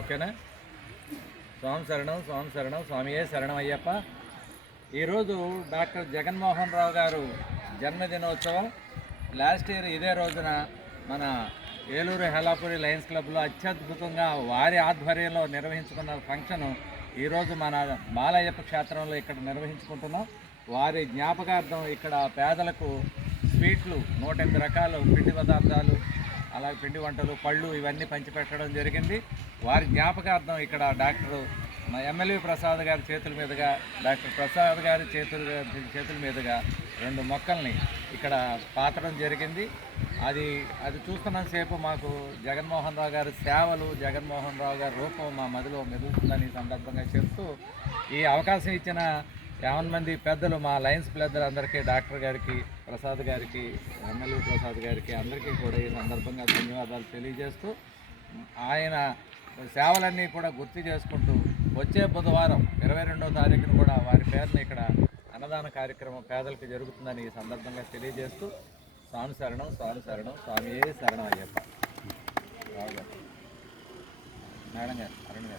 ఓకేనా? స్వామి శరణం, స్వామి శరణం, స్వామియే శరణం అయ్యప్ప. ఈరోజు డాక్టర్ జగన్మోహన్ రావు గారు జన్మదినోత్సవం. లాస్ట్ ఇయర్ ఇదే రోజున మన ఏలూరు హెలాపురి లయన్స్ క్లబ్లో అత్యద్భుతంగా వారి ఆధ్వర్యంలో నిర్వహించుకున్న ఫంక్షను ఈరోజు మన బాలయ్యప్ప క్షేత్రంలో ఇక్కడ నిర్వహించుకుంటున్నాం. వారి జ్ఞాపకార్థం ఇక్కడ పేదలకు స్వీట్లు 108 రకాల పిండి పదార్థాలు, అలాగే పిండి వంటలు, పళ్ళు ఇవన్నీ పంచిపెట్టడం జరిగింది. వారి జ్ఞాపకార్థం ఇక్కడ డాక్టర్ ఎమ్మెల్యే ప్రసాద్ గారి చేతుల మీదుగా, డాక్టర్ ప్రసాద్ గారి చేతుల మీదుగా 2 మొక్కల్ని ఇక్కడ పాతడం జరిగింది. అది చూస్తున్నంతసేపు మాకు జగన్మోహన్ రావు గారి సేవలు, జగన్మోహన్ రావు గారి రూపం మా మదిలో మెదులుతుందని సందర్భంగా చెప్తూ, ఈ అవకాశం ఇచ్చిన 50 మంది పెద్దలు, మా లయన్స్ పెద్దలందరికీ, డాక్టర్ గారికి, ప్రసాద్ గారికి, ఎమ్మెల్యే ప్రసాద్ గారికి అందరికీ కూడా ఈ సందర్భంగా ధన్యవాదాలు తెలియజేస్తూ, ఆయన సేవలన్నీ కూడా గుర్తు చేసుకుంటూ వచ్చే బుధవారం 22వ తారీఖున కూడా వారి పేరున ఇక్కడ అన్నదాన కార్యక్రమం పేదలకు జరుగుతుందని ఈ సందర్భంగా తెలియజేస్తూ, స్వామి శరణం, స్వామి శరణం, స్వామియే శరణం అయ్యప్ప. మేడం గారు, అరుణ్ గారు.